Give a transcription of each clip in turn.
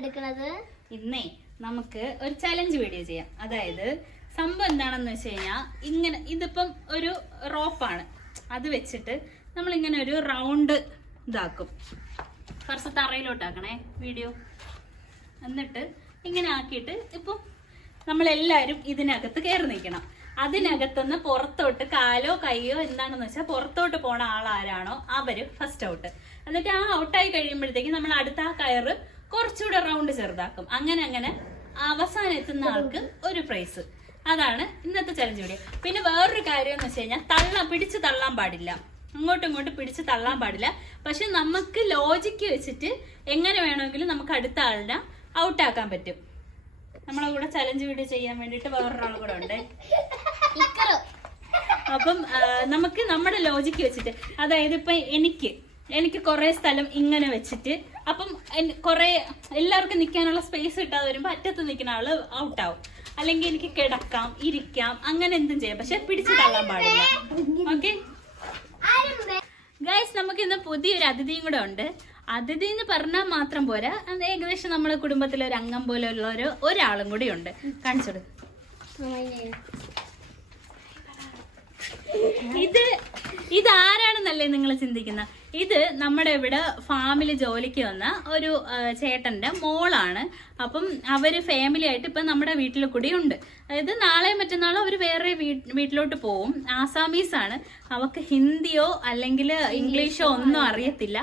എടുക്കുന്നത്? ഇന്നേ നമുക്ക് ഒരു ചലഞ്ച് വീഡിയോ ചെയ്യാം. അതായത് സംഭവം എന്താണെന്ന് വെച്ച് കഴിഞ്ഞാൽ ഇങ്ങനെ ഇതിപ്പം ഒരു റോപ്പാണ്, അത് വെച്ചിട്ട് നമ്മളിങ്ങനെ ഒരു റൗണ്ട് ഇതാക്കും. കുറച്ച് തറയിലോട്ടാക്കണേ വീഡിയോ. എന്നിട്ട് ഇങ്ങനെ ആക്കിയിട്ട് ഇപ്പം നമ്മളെല്ലാവരും ഇതിനകത്ത് കയറി നിൽക്കണം. അതിനകത്തുനിന്ന് പുറത്തോട്ട് കാലോ കൈയോ എന്താണെന്ന് വെച്ചാൽ പുറത്തോട്ട് പോണ ആളാരാണോ അവര് ഫസ്റ്റ് ഔട്ട്. എന്നിട്ട് ആ ഔട്ടായി കഴിയുമ്പോഴത്തേക്ക് നമ്മൾ അടുത്ത ആ കയറ് കുറച്ചുകൂടെ റൗണ്ട് ചെറുതാക്കും. അങ്ങനെ അങ്ങനെ അവസാനം എത്തുന്ന ആൾക്ക് ഒരു പ്രൈസ്. അതാണ് ഇന്നത്തെ ചലഞ്ച് വീഡിയോ. പിന്നെ വേറൊരു കാര്യം എന്ന് വെച്ച് കഴിഞ്ഞാൽ പിടിച്ച് തള്ളാൻ പാടില്ല, അങ്ങോട്ടും ഇങ്ങോട്ടും പിടിച്ച് തള്ളാൻ പാടില്ല. പക്ഷെ നമുക്ക് ലോജിക്ക് വെച്ചിട്ട് എങ്ങനെ വേണമെങ്കിലും നമുക്ക് അടുത്ത ആളിനെ ഔട്ടാക്കാൻ പറ്റും. നമ്മളെ കൂടെ ചലഞ്ച് വീഡിയോ ചെയ്യാൻ വേണ്ടിട്ട് വേറൊരാൾ കൂടെ ഉണ്ട്. അപ്പം നമുക്ക് നമ്മുടെ ലോജിക്ക് വെച്ചിട്ട്, അതായത് ഇപ്പൊ എനിക്ക് കുറെ സ്ഥലം ഇങ്ങനെ വെച്ചിട്ട് അപ്പം കുറെ എല്ലാവർക്കും നിൽക്കാനുള്ള സ്പേസ് കിട്ടാതെ വരുമ്പോ അറ്റത്ത് നിൽക്കുന്ന ആള് ഔട്ടാവും. അല്ലെങ്കിൽ എനിക്ക് കിടക്കാം, ഇരിക്കാം, അങ്ങനെ എന്തും ചെയ്യാം. പക്ഷെ പിടിച്ചു തള്ളാൻ പാടില്ല. ഓക്കെ ഗൈസ്, നമുക്ക് ഇന്ന് പുതിയൊരു അതിഥിയും കൂടെ ഉണ്ട്. അതിഥി എന്ന് പറഞ്ഞാൽ മാത്രം പോരാ, അത് ഏകദേശം നമ്മുടെ കുടുംബത്തിലെ ഒരു അംഗം പോലെയുള്ള ഒരാളും കൂടി ഉണ്ട്. കാണിച്ചോട്. ഇത് ആരാണെന്നല്ലേ നിങ്ങൾ ചിന്തിക്കുന്ന? ഇത് നമ്മുടെ ഇവിടെ ഫാമിലി ജോലിക്ക് വന്ന ഒരു ചേട്ടന്റെ മോളാണ്. അപ്പം അവര് ഫാമിലി ആയിട്ട് ഇപ്പൊ നമ്മുടെ വീട്ടിൽ കൂടി ഉണ്ട്. അതായത് നാളെ മറ്റന്നാളോ അവര് വേറെ വീട്ടിലോട്ട് പോവും. ആസാമീസ് ആണ്. അവക്ക് ഹിന്ദിയോ അല്ലെങ്കിൽ ഇംഗ്ലീഷോ ഒന്നും അറിയത്തില്ല.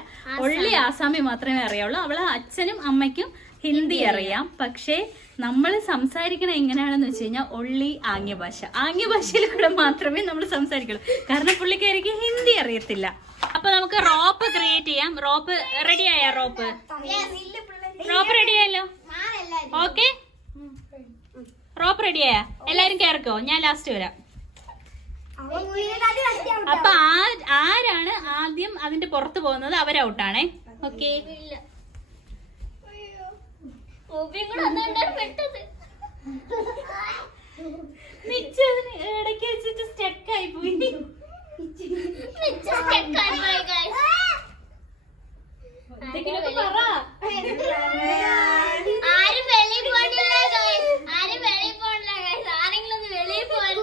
ഒള്ളി ആസാമി മാത്രമേ അറിയാവുള്ളൂ. അവളെ അച്ഛനും അമ്മയ്ക്കും ഹിന്ദി അറിയാം. പക്ഷേ നമ്മൾ സംസാരിക്കണ എങ്ങനെയാണെന്ന് വെച്ച് കഴിഞ്ഞാൽ ഒള്ളി ആംഗ്യഭാഷയിൽ കൂടെ മാത്രമേ നമ്മൾ സംസാരിക്കുള്ളൂ. കാരണം പുള്ളിക്കാരിക്ക് ഹിന്ദി അറിയത്തില്ല. അപ്പൊ നമുക്ക് റോപ്പ് ക്രിയേറ്റ് ചെയ്യാം. റോപ്പ് റെഡിയായ? റോപ്പ് റെഡിയായല്ലോ. ഓക്കെ, റോപ്പ് റെഡിയായ? എല്ലാരും കേറിക്കോ, ഞാൻ ലാസ്റ്റ് വരാം. അപ്പൊ ആരാണ് ആദ്യം അതിന്റെ പുറത്ത് പോകുന്നത് അവർ ഔട്ടാണേ. ഓക്കെ, ഇടയ്ക്ക് വെച്ചിട്ട് സ്റ്റക്ക് ആയി പോയി. ആരും വെളിയിൽ പോണില്ല, ആരും വെളിയിൽ പോണില്ല. ആരെങ്കിലും ഒന്ന് വെളിയിൽ പോകാൻ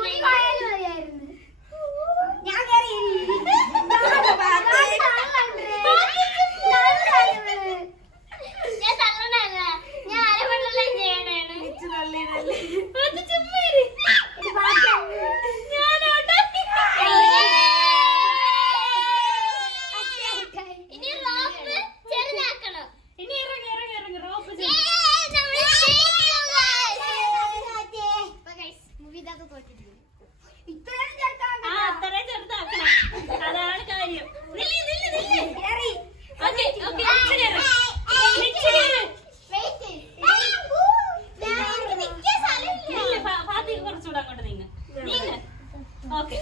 അതാണ് കാര്യം. കുറച്ചുകൂടെ അങ്ങോട്ട് നീങ്ങ. ഓക്കെ,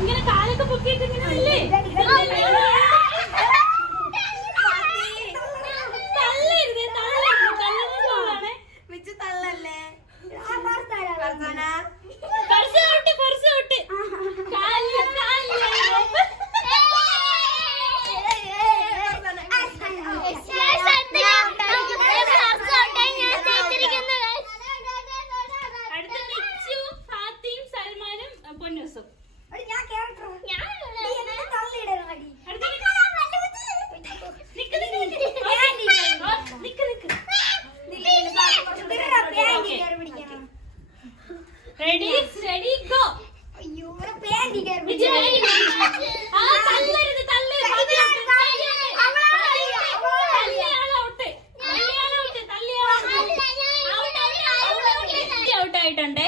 ഇങ്ങനെ കാലൊക്കെ പൊക്കിയിട്ട് ഇങ്ങനെ അല്ലേ ഔട്ടായിട്ടുണ്ട്.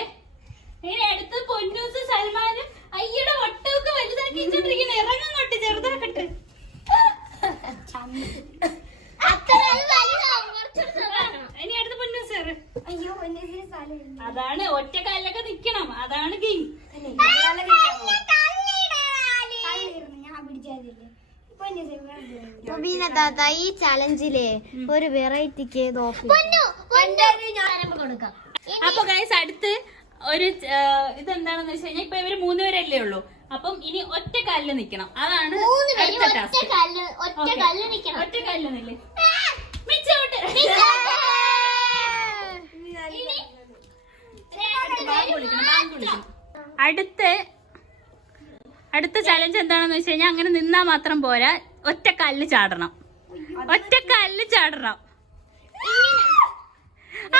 ഇനി അടുത്ത് പൊന്നൂസ് സൽമാനും അയ്യയുടെ ഒട്ടൊക്കെ വലുതാക്കി വെച്ചോണ്ടിരിക്കണേ. ഇറങ്ങോട്ട് ചെറുതാക്കട്ടെ. ഇനി അടുത്ത് പൊന്നൂസ്. അതാണ് ഒറ്റ കാലിലൊക്കെ നിക്കണം, അതാണ് ഗെയിം. ഈ ചലഞ്ചിലെ ഒരു വെറൈറ്റിക്ക് അപ്പൊ ഗൈസ് അടുത്ത് ഒരു ഇതെന്താണെന്ന് വെച്ച് കഴിഞ്ഞാൽ ഇപ്പൊ ഇവര് 3 പേരല്ലേ ഉള്ളൂ. അപ്പം ഇനി ഒറ്റ കാലില് നിക്കണം. അതാണ് അടുത്ത ടാസ്ക്. ഒറ്റ കല്ല് നിക്കണം. ഒറ്റ കാലില് നില്ലേ. മിച്ചോട്ട്. ബാങ്ക് വിളിക്കണം. അടുത്ത ചലഞ്ച് എന്താണെന്ന് വെച്ച് കഴിഞ്ഞാൽ അങ്ങനെ നിന്നാ മാത്രം പോരാ, ഒറ്റ കല്ല് ചാടണം. ഒറ്റ കല്ല് ചാടണം.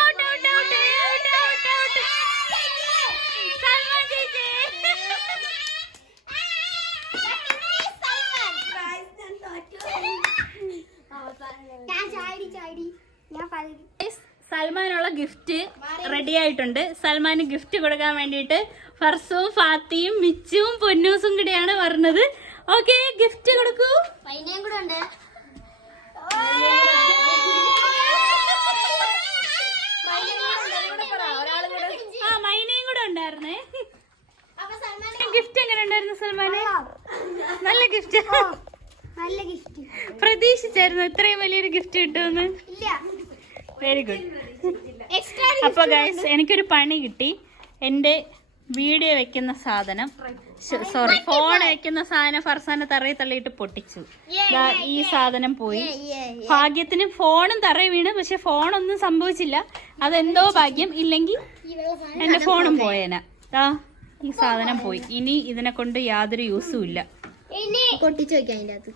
Out out out out out out. Salman ചേച്ചി. സൽമാനുള്ള ഗിഫ്റ്റ് റെഡി ആയിട്ടുണ്ട്. സൽമാന് ഗിഫ്റ്റ് കൊടുക്കാൻ വേണ്ടിയിട്ട് ഫർസും ഫാത്തിയും മിച്ചും പൊന്നൂസും കൂടിയാണ് പറഞ്ഞത്. ഓക്കെ, ഗിഫ്റ്റ് കൊടുക്കൂ. പൈനയും കൂടെ ഉണ്ട്. ആ, മൈനയും കൂടെ ഉണ്ടായിരുന്നേ. ഗിഫ്റ്റ് എങ്ങനെ ഉണ്ടായിരുന്നു സൽമാന്? നല്ല ഗിഫ്റ്റ്. നല്ല ഗിഫ്റ്റ്. പ്രതീക്ഷിച്ചായിരുന്നു ഇത്രയും വലിയൊരു ഗിഫ്റ്റ് കിട്ടുമെന്ന്? Very good. അപ്പൊ ഗൈസ്, എനിക്കൊരു പണി കിട്ടി. എന്റെ വീഡിയോ വെക്കുന്ന സാധനം, സോറി, ഫോൺ വെക്കുന്ന സാധനം ഫർസാനെ തറയിൽ തള്ളിയിട്ട് പൊട്ടിച്ചു. ഈ സാധനം പോയി. ഭാഗ്യത്തിന് ഫോണും തറയിൽ വീണ്, പക്ഷെ ഫോണൊന്നും സംഭവിച്ചില്ല. അതെന്തോ ഭാഗ്യം. ഇല്ലെങ്കിൽ എന്റെ ഫോണും പോയേനെ. ഈ സാധനം പോയി. ഇനി ഇതിനെ കൊണ്ട് യാതൊരു യൂസും ഇല്ല. പൊട്ടിച്ചു വെക്കാം അതിന്റെ അകത്ത്.